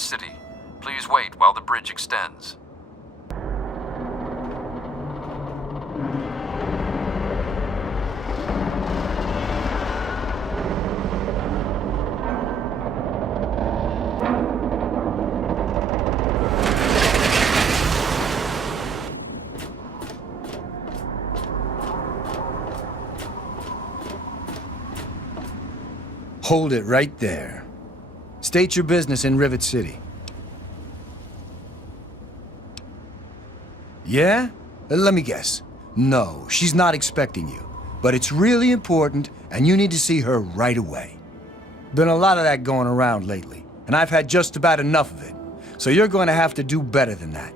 City. Please wait while the bridge extends. Hold it right there. State your business in Rivet City. Yeah? Let me guess. No, she's not expecting you. But it's really important, and you need to see her right away. Been a lot of that going around lately, and I've had just about enough of it. So you're going to have to do better than that.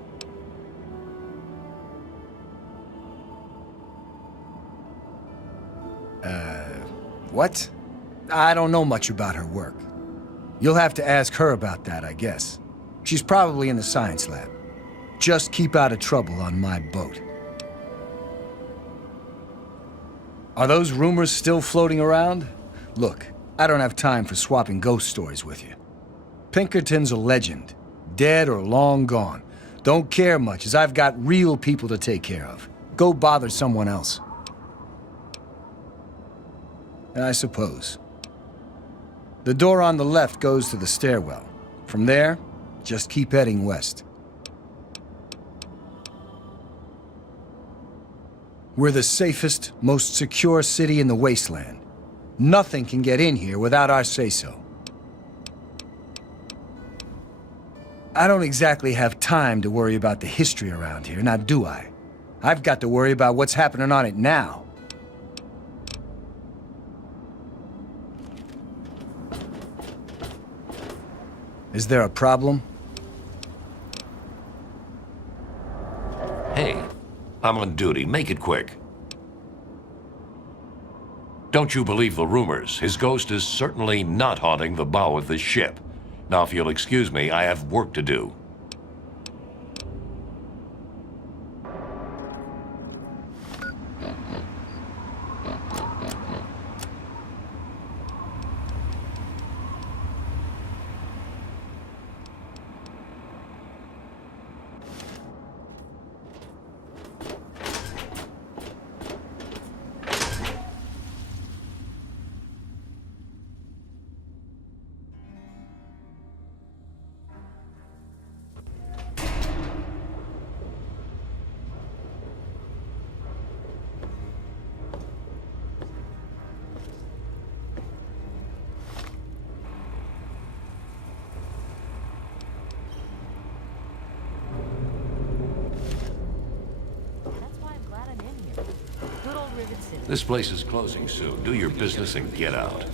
What? I don't know much about her work. You'll have to ask her about that, I guess. She's probably in the science lab. Just keep out of trouble on my boat. Are those rumors still floating around? Look, I don't have time for swapping ghost stories with you. Pinkerton's a legend. Dead or long gone. Don't care much, as I've got real people to take care of. Go bother someone else. I suppose. The door on the left goes to the stairwell. From there, just keep heading west. We're the safest, most secure city in the wasteland. Nothing can get in here without our say-so. I don't exactly have time to worry about the history around here, now do I? I've got to worry about what's happening on it now. Is there a problem? Hey, I'm on duty. Make it quick. Don't you believe the rumors? His ghost is certainly not haunting the bow of this ship. Now, if you'll excuse me, I have work to do. This place is closing soon. Do your business and get out.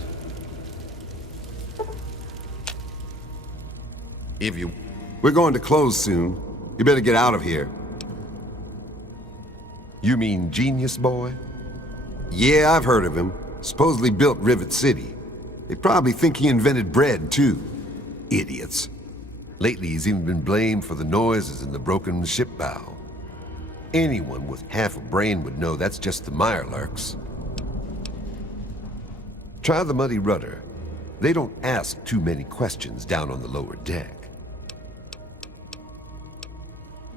We're going to close soon. You better get out of here. You mean Genius Boy? Yeah, I've heard of him. Supposedly built Rivet City. They probably think he invented bread, too. Idiots. Lately, he's even been blamed for the noises in the broken ship bow. Anyone with half a brain would know that's just the Mirelurks. Try the Muddy Rudder. They don't ask too many questions down on the lower deck.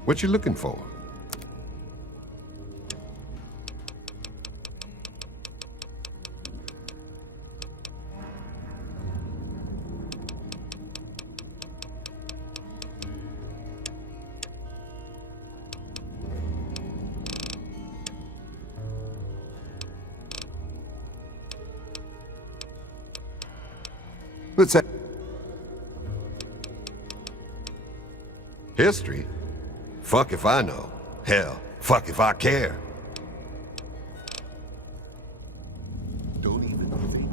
What you looking for? What's that? History? Fuck if I know. Hell, fuck if I care. Don't even think.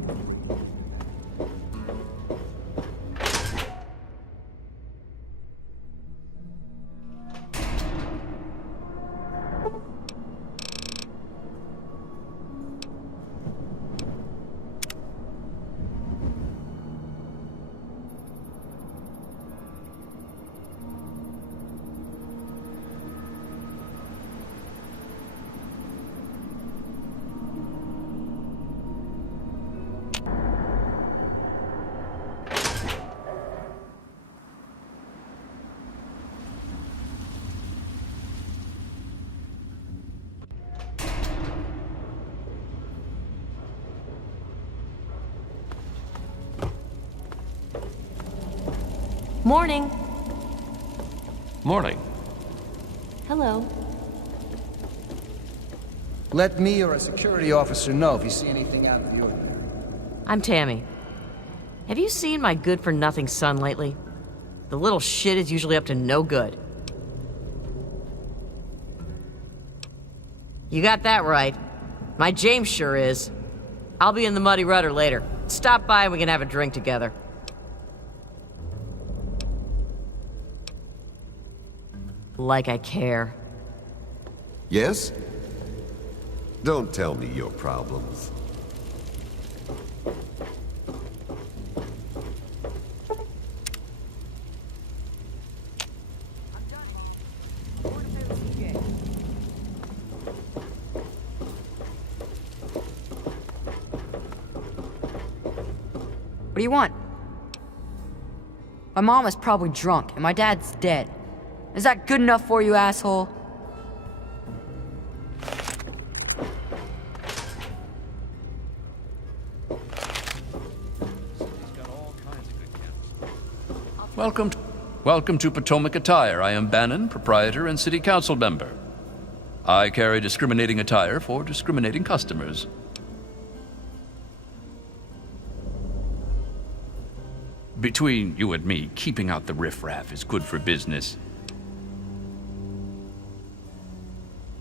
Morning. Morning. Hello. Let me or a security officer know if you see anything out of the ordinary. I'm Tammy. Have you seen my good-for-nothing son lately? The little shit is usually up to no good. You got that right. My James sure is. I'll be in the Muddy Rudder later. Stop by and we can have a drink together. Like I care. Yes? Don't tell me your problems. What do you want? My mom is probably drunk, and my dad's dead. Is that good enough for you, asshole? Welcome to Potomac Attire. I am Bannon, proprietor and city council member. I carry discriminating attire for discriminating customers. Between you and me, keeping out the riffraff is good for business.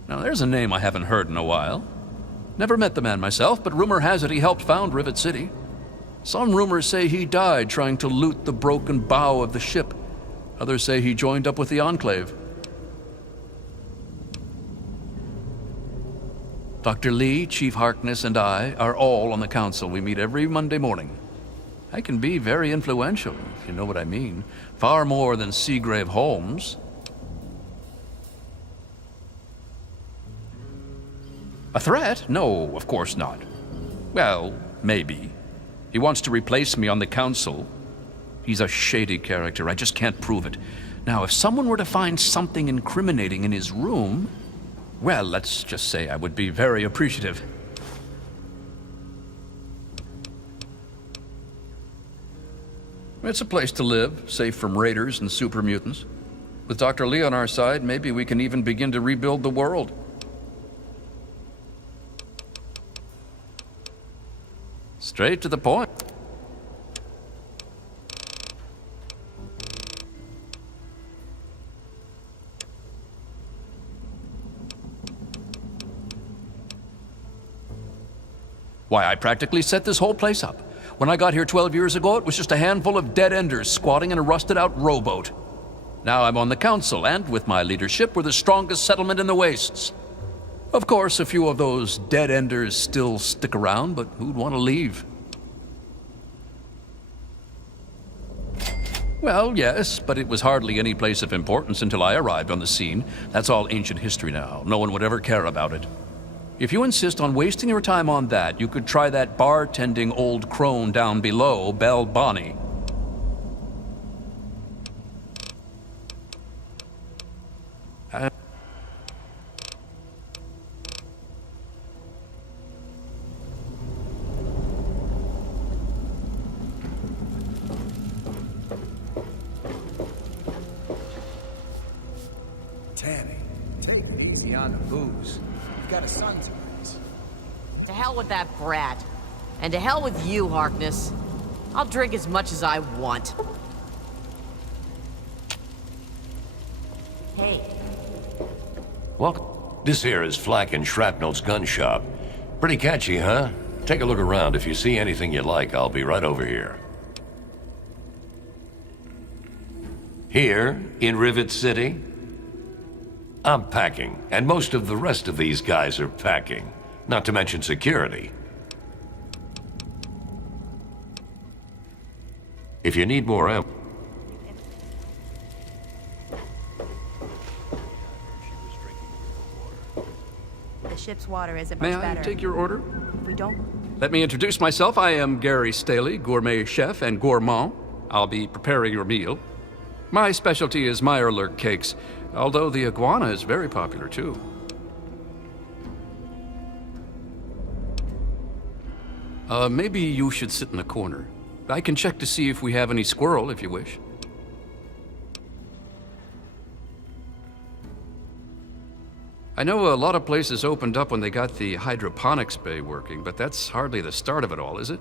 Now, there's a name I haven't heard in a while. Never met the man myself, but rumor has it he helped found Rivet City. Some rumors say he died trying to loot the broken bow of the ship. Others say he joined up with the Enclave. Dr. Lee, Chief Harkness, and I are all on the council. We meet every Monday morning. I can be very influential, if you know what I mean. Far more than Seagrave Holmes. A threat? No, of course not. Well, maybe. He wants to replace me on the council. He's a shady character. I just can't prove it. Now, if someone were to find something incriminating in his room, well, let's just say I would be very appreciative. It's a place to live, safe from raiders and super mutants. With Dr. Lee on our side, maybe we can even begin to rebuild the world. Straight to the point. Why, I practically set this whole place up. When I got here 12 years ago, it was just a handful of dead-enders squatting in a rusted-out rowboat. Now I'm on the council, and with my leadership, we're the strongest settlement in the wastes. Of course, a few of those dead-enders still stick around, but who'd want to leave? Well, yes, but it was hardly any place of importance until I arrived on the scene. That's all ancient history now. No one would ever care about it. If you insist on wasting your time on that, you could try that bartending old crone down below, Belle Bonnie. Tammy, take it easy on the booze. You've got a son to raise. To hell with that brat. And to hell with you, Harkness. I'll drink as much as I want. Hey. Well, this here is Flack and Shrapnel's gun shop. Pretty catchy, huh? Take a look around. If you see anything you like, I'll be right over here. Here, in Rivet City, I'm packing, and most of the rest of these guys are packing. Not to mention security. If you need more ammo... The ship's water isn't May much I better. take your order? If we don't... Let me introduce myself. I am Gary Staley, gourmet chef and gourmand. I'll be preparing your meal. My specialty is Meyerlurk cakes, although the iguana is very popular too. Maybe you should sit in the corner. I can check to see if we have any squirrel, if you wish. I know a lot of places opened up when they got the hydroponics bay working, but that's hardly the start of it all, is it?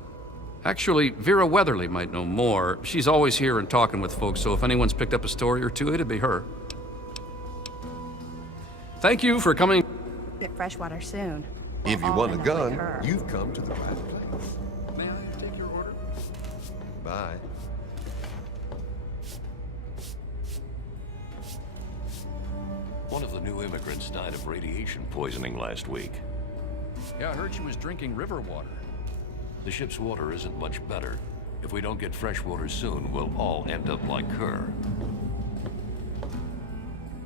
Actually, Vera Weatherly might know more. She's always here and talking with folks, so if anyone's picked up a story or two, it'd be her. Thank you for coming. Get fresh water soon. If you All want a end up like gun, her. you've come to the right place. May I take your order? Bye. One of the new immigrants died of radiation poisoning last week. Yeah, I heard she was drinking river water. The ship's water isn't much better. If we don't get fresh water soon, we'll all end up like her.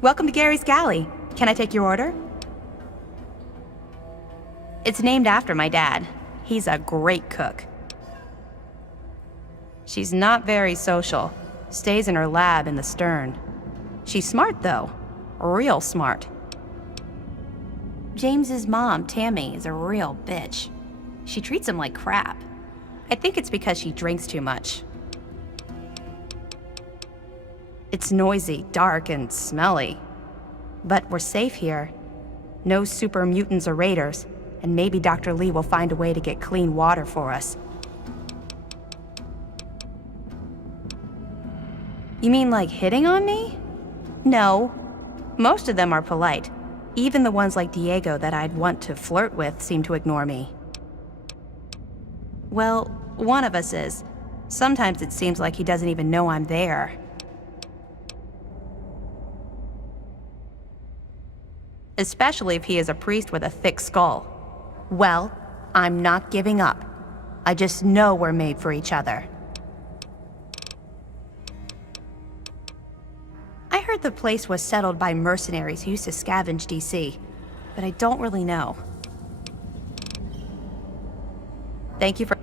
Welcome to Gary's Galley. Can I take your order? It's named after my dad. He's a great cook. She's not very social. Stays in her lab in the stern. She's smart, though. Real smart. James's mom, Tammy, is a real bitch. She treats him like crap. I think it's because she drinks too much. It's noisy, dark, and smelly. But we're safe here. No super mutants or raiders, and maybe Dr. Lee will find a way to get clean water for us. You mean like hitting on me? No. Most of them are polite. Even the ones like Diego that I'd want to flirt with seem to ignore me. Well, one of us is. Sometimes it seems like he doesn't even know I'm there. Especially if he is a priest with a thick skull. Well, I'm not giving up. I just know we're made for each other. I heard the place was settled by mercenaries who used to scavenge DC, but I don't really know. Thank you for...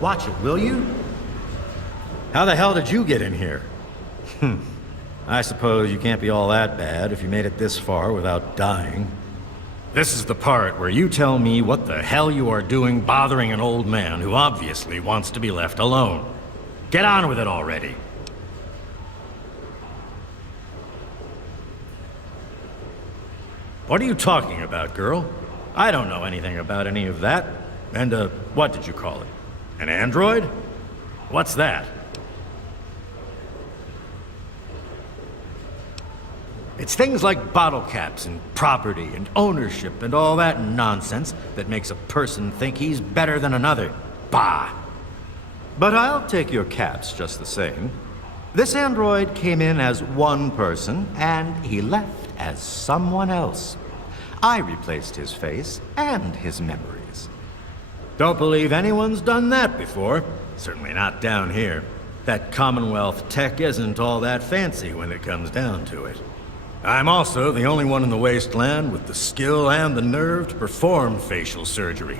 Watch it, will you? How the hell did you get in here? I suppose you can't be all that bad if you made it this far without dying. This is the part where you tell me what the hell you are doing bothering an old man who obviously wants to be left alone. Get on with it already. What are you talking about, girl? I don't know anything about any of that. And, what did you call it? An android? What's that? It's things like bottle caps and property and ownership and all that nonsense that makes a person think he's better than another. Bah! But I'll take your caps just the same. This android came in as one person, and he left as someone else. I replaced his face and his memories. Don't believe anyone's done that before. Certainly not down here. That Commonwealth tech isn't all that fancy when it comes down to it. I'm also the only one in the wasteland with the skill and the nerve to perform facial surgery.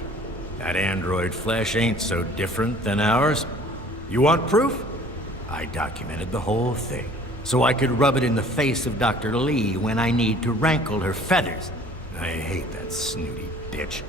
That android flesh ain't so different than ours. You want proof? I documented the whole thing, so I could rub it in the face of Dr. Lee when I need to rankle her feathers. I hate that snooty bitch.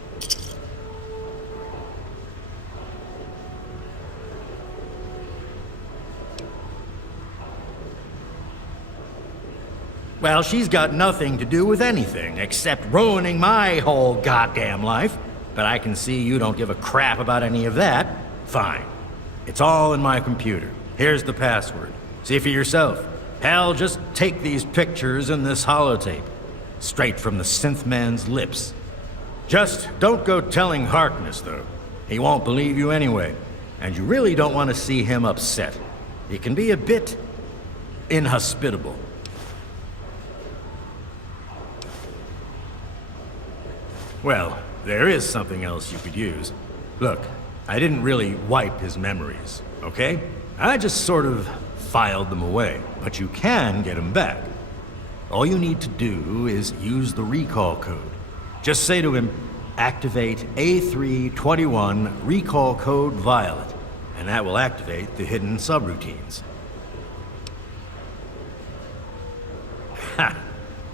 Well, she's got nothing to do with anything except ruining my whole goddamn life. But I can see you don't give a crap about any of that. Fine. It's all in my computer. Here's the password. See for yourself. Hell, just take these pictures and this holotape. Straight from the synth man's lips. Just don't go telling Harkness, though. He won't believe you anyway. And you really don't want to see him upset. He can be a bit inhospitable. Well, there is something else you could use. Look, I didn't really wipe his memories, okay? I just sort of filed them away, but you can get them back. All you need to do is use the recall code. Just say to him, activate A321 recall code Violet, and that will activate the hidden subroutines. Ha!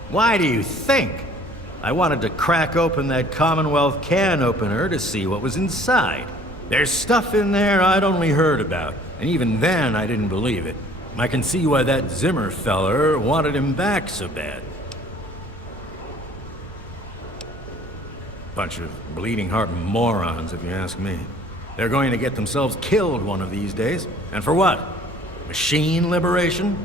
Why do you think? I wanted to crack open that Commonwealth can opener to see what was inside. There's stuff in there I'd only heard about, and even then I didn't believe it. I can see why that Zimmer feller wanted him back so bad. Bunch of bleeding heart morons, if you ask me. They're going to get themselves killed one of these days. And for what? Machine liberation?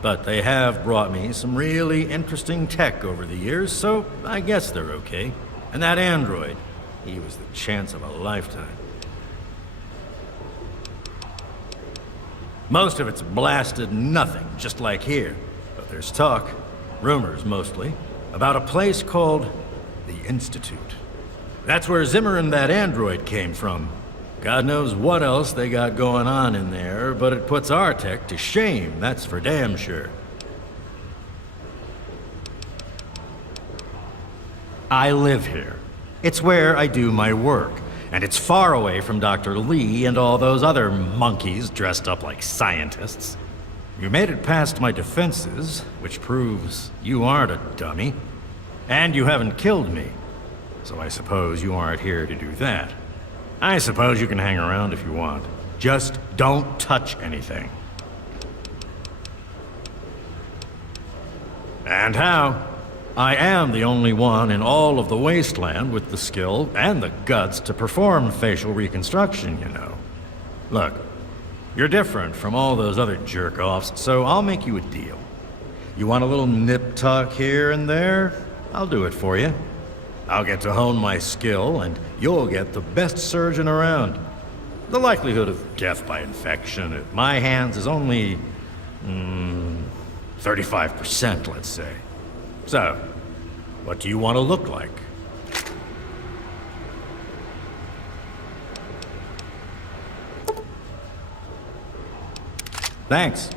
But they have brought me some really interesting tech over the years, so I guess they're okay. And that android, he was the chance of a lifetime. Most of it's blasted nothing, just like here. But there's talk, rumors mostly, about a place called the Institute. That's where Zimmer and that android came from. God knows what else they got going on in there, but it puts our tech to shame, that's for damn sure. I live here. It's where I do my work, and it's far away from Dr. Lee and all those other monkeys dressed up like scientists. You made it past my defenses, which proves you aren't a dummy. And you haven't killed me, so I suppose you aren't here to do that. I suppose you can hang around if you want. Just don't touch anything. And how? I am the only one in all of the wasteland with the skill and the guts to perform facial reconstruction, you know. Look, you're different from all those other jerk-offs, so I'll make you a deal. You want a little nip-tuck here and there? I'll do it for you. I'll get to hone my skill, and you'll get the best surgeon around. The likelihood of death by infection at my hands is only 35%, let's say. So, what do you want to look like? Thanks.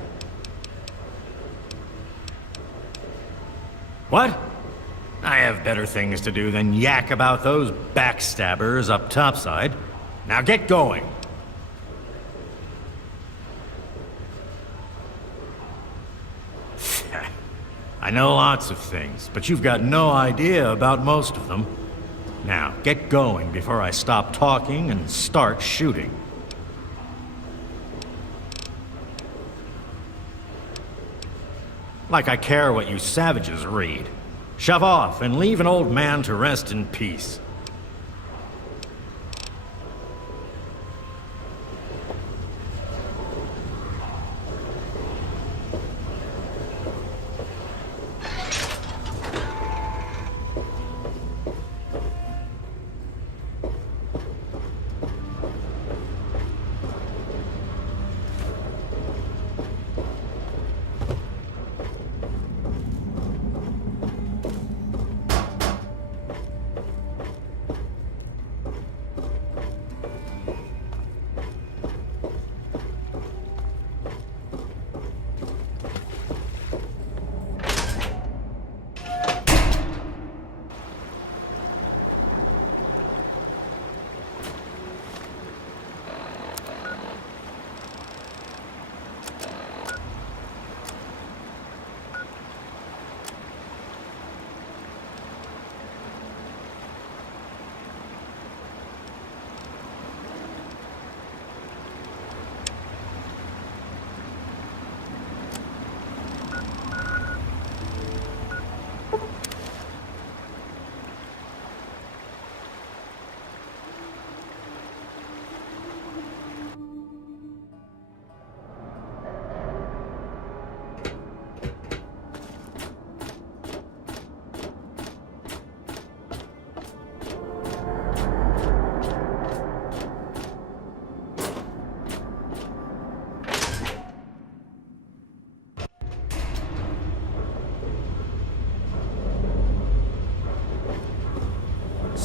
What? I have better things to do than yak about those backstabbers up topside. Now get going. I know lots of things, but you've got no idea about most of them. Now, get going before I stop talking and start shooting. Like I care what you savages read. Shove off and leave an old man to rest in peace.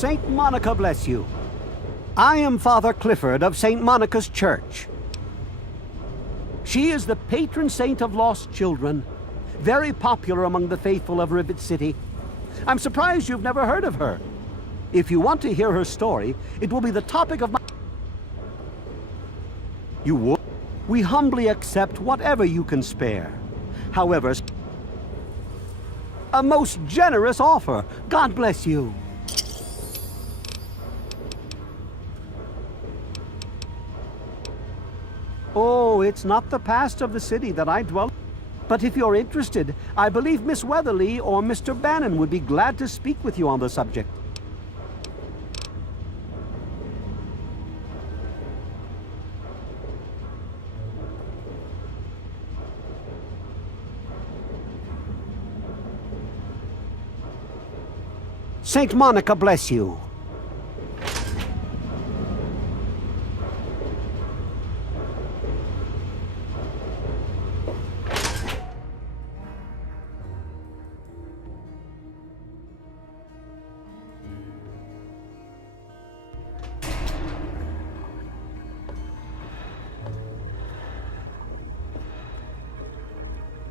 Saint Monica bless you. I am Father Clifford of Saint Monica's Church. She is the patron saint of lost children, very popular among the faithful of Rivet City. I'm surprised you've never heard of her. If you want to hear her story, it will be the topic of my... You would? We humbly accept whatever you can spare. However, a most generous offer. God bless you. Oh, it's not the past of the city that I dwell. But if you're interested, I believe Miss Weatherly or Mr. Bannon would be glad to speak with you on the subject. Saint Monica bless you.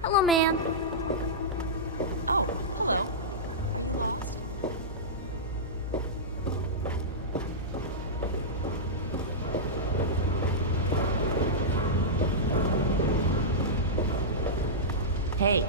Hello, ma'am. Hey.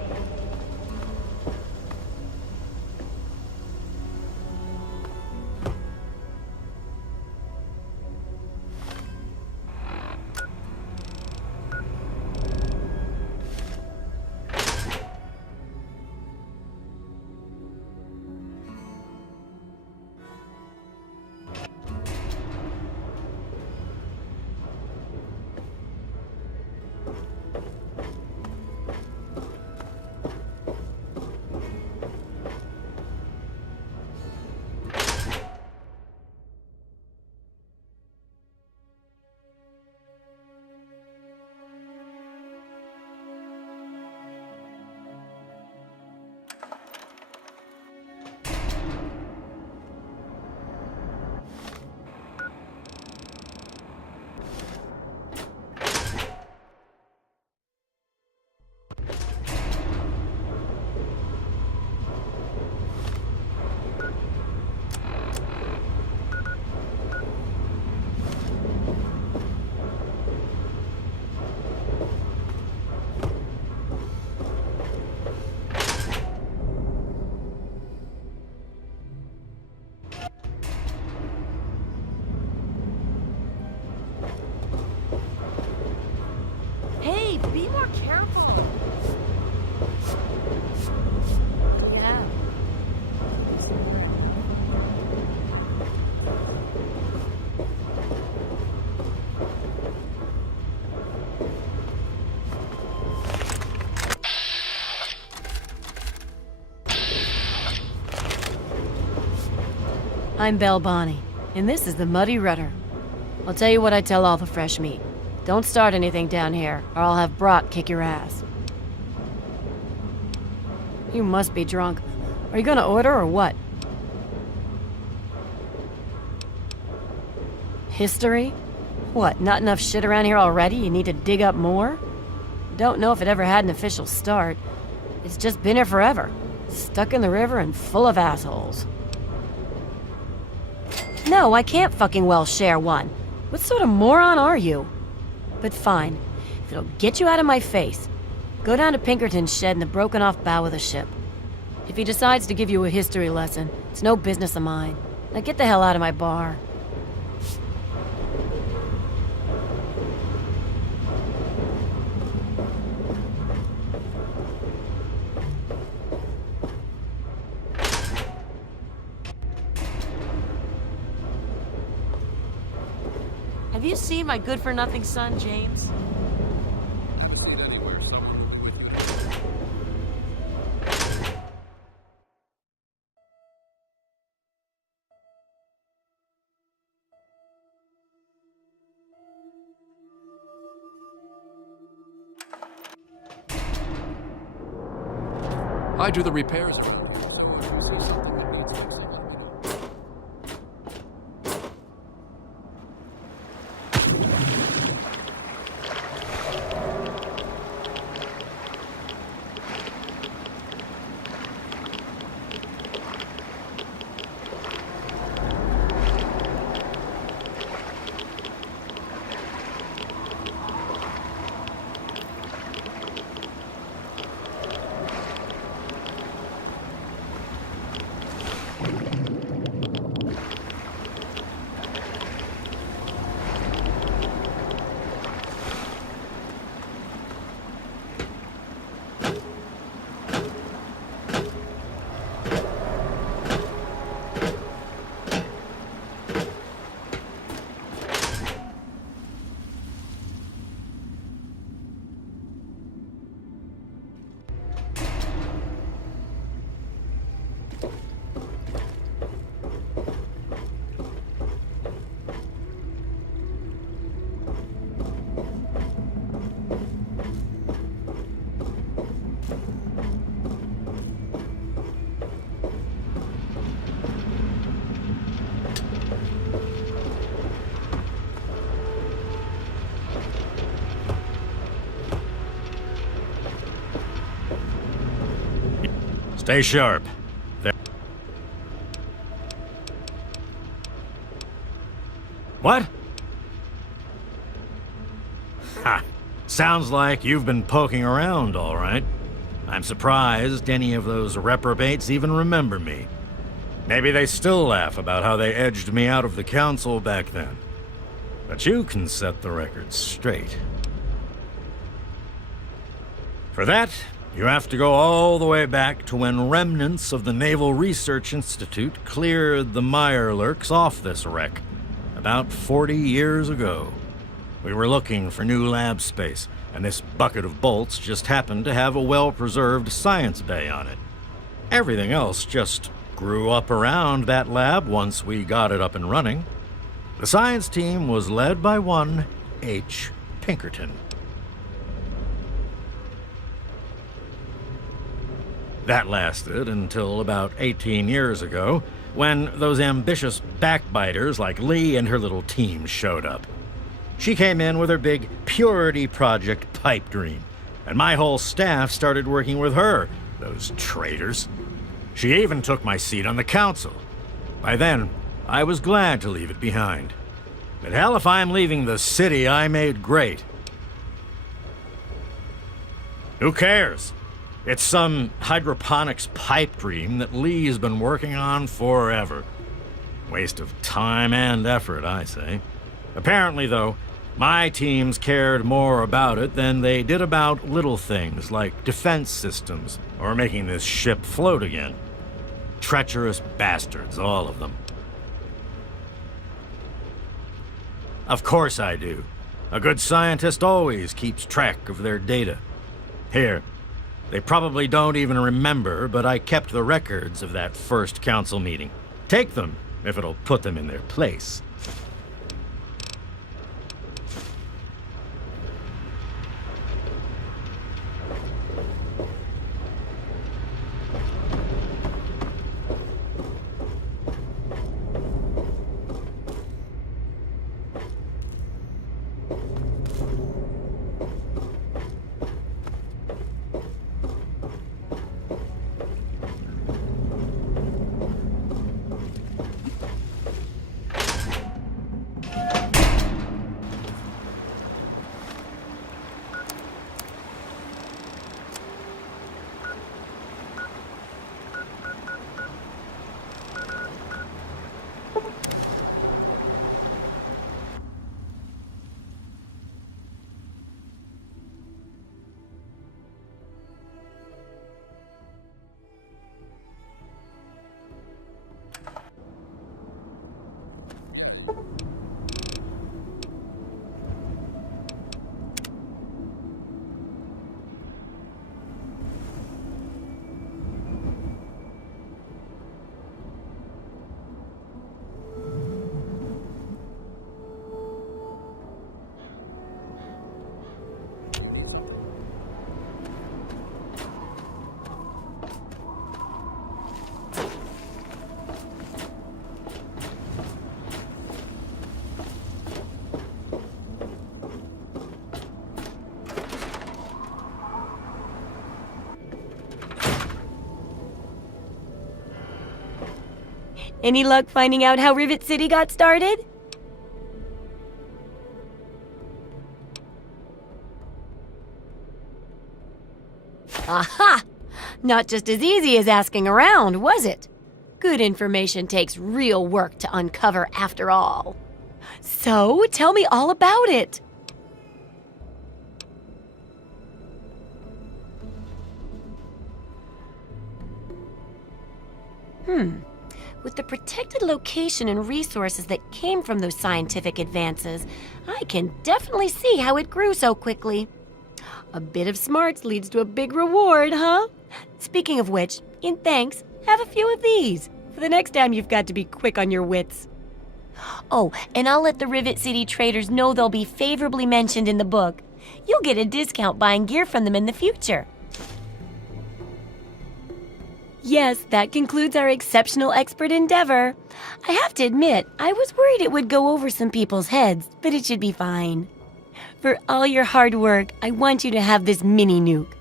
Hey, be more careful. Get out. I'm Belle Bonnie, and this is the Muddy Rudder. I'll tell you what I tell all the fresh meat. Don't start anything down here, or I'll have Brock kick your ass. You must be drunk. Are you gonna order or what? History? What, not enough shit around here already? You need to dig up more? Don't know if it ever had an official start. It's just been here forever. Stuck in the river and full of assholes. No, I can't fucking well share one. What sort of moron are you? But fine, if it'll get you out of my face, go down to Pinkerton's shed in the broken-off bow of the ship. If he decides to give you a history lesson, it's no business of mine. Now get the hell out of my bar. Have you seen my good-for-nothing son, James? I do the repairs. If you see something that needs fixing, let me know. Stay sharp. What? Ha! Sounds like you've been poking around, all right. I'm surprised any of those reprobates even remember me. Maybe they still laugh about how they edged me out of the council back then. But you can set the record straight. For that, you have to go all the way back to when remnants of the Naval Research Institute cleared the Mirelurks off this wreck, about 40 years ago. We were looking for new lab space, and this bucket of bolts just happened to have a well-preserved science bay on it. Everything else just grew up around that lab once we got it up and running. The science team was led by one H. Pinkerton. That lasted until about 18 years ago, when those ambitious backbiters like Lee and her little team showed up. She came in with her big purity project pipe dream, and my whole staff started working with her, those traitors. She even took my seat on the council. By then, I was glad to leave it behind. But hell, if I'm leaving the city I made great. Who cares? It's some hydroponics pipe dream that Lee's been working on forever. Waste of time and effort, I say. Apparently, though, my teams cared more about it than they did about little things like defense systems or making this ship float again. Treacherous bastards, all of them. Of course I do. A good scientist always keeps track of their data. Here, they probably don't even remember, but I kept the records of that first council meeting. Take them, if it'll put them in their place. Any luck finding out how Rivet City got started? Aha! Not just as easy as asking around, was it? Good information takes real work to uncover after all. So, tell me all about it. With the protected location and resources that came from those scientific advances, I can definitely see how it grew so quickly. A bit of smarts leads to a big reward, huh? Speaking of which, in thanks, have a few of these. For the next time you've got to be quick on your wits. Oh, and I'll let the Rivet City traders know they'll be favorably mentioned in the book. You'll get a discount buying gear from them in the future. Yes, that concludes our exceptional expert endeavor. I have to admit, I was worried it would go over some people's heads, but it should be fine. For all your hard work, I want you to have this mini nuke.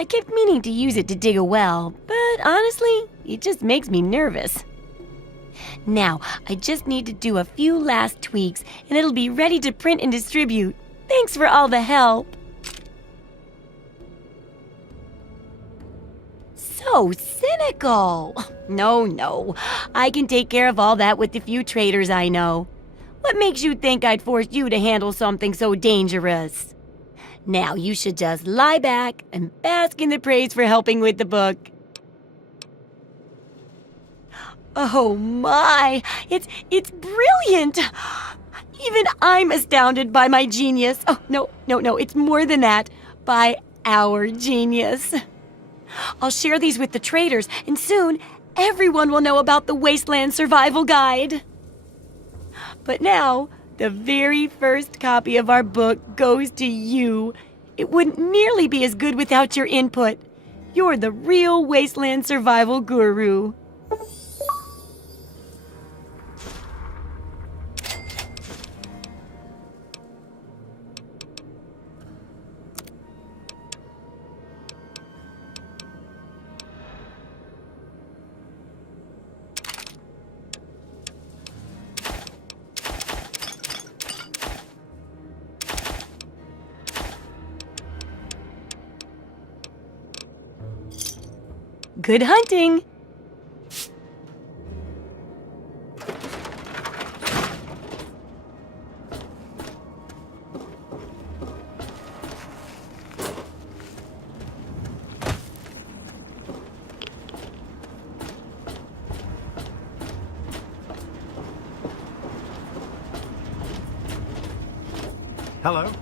I kept meaning to use it to dig a well, but but honestly, it just makes me nervous. Now, I just need to do a few last tweaks, and it'll be ready to print and distribute. Thanks for all the help. So cynical. No. I can take care of all that with the few traders I know. What makes you think I'd force you to handle something so dangerous? Now you should just lie back and bask in the praise for helping with the book. Oh my, it's brilliant. Even I'm astounded by my genius. Oh, no, it's more than that. By our genius. I'll share these with the traders, and soon everyone will know about the Wasteland Survival Guide. But now, the very first copy of our book goes to you. It wouldn't nearly be as good without your input. You're the real Wasteland Survival Guru. Good hunting! Hello?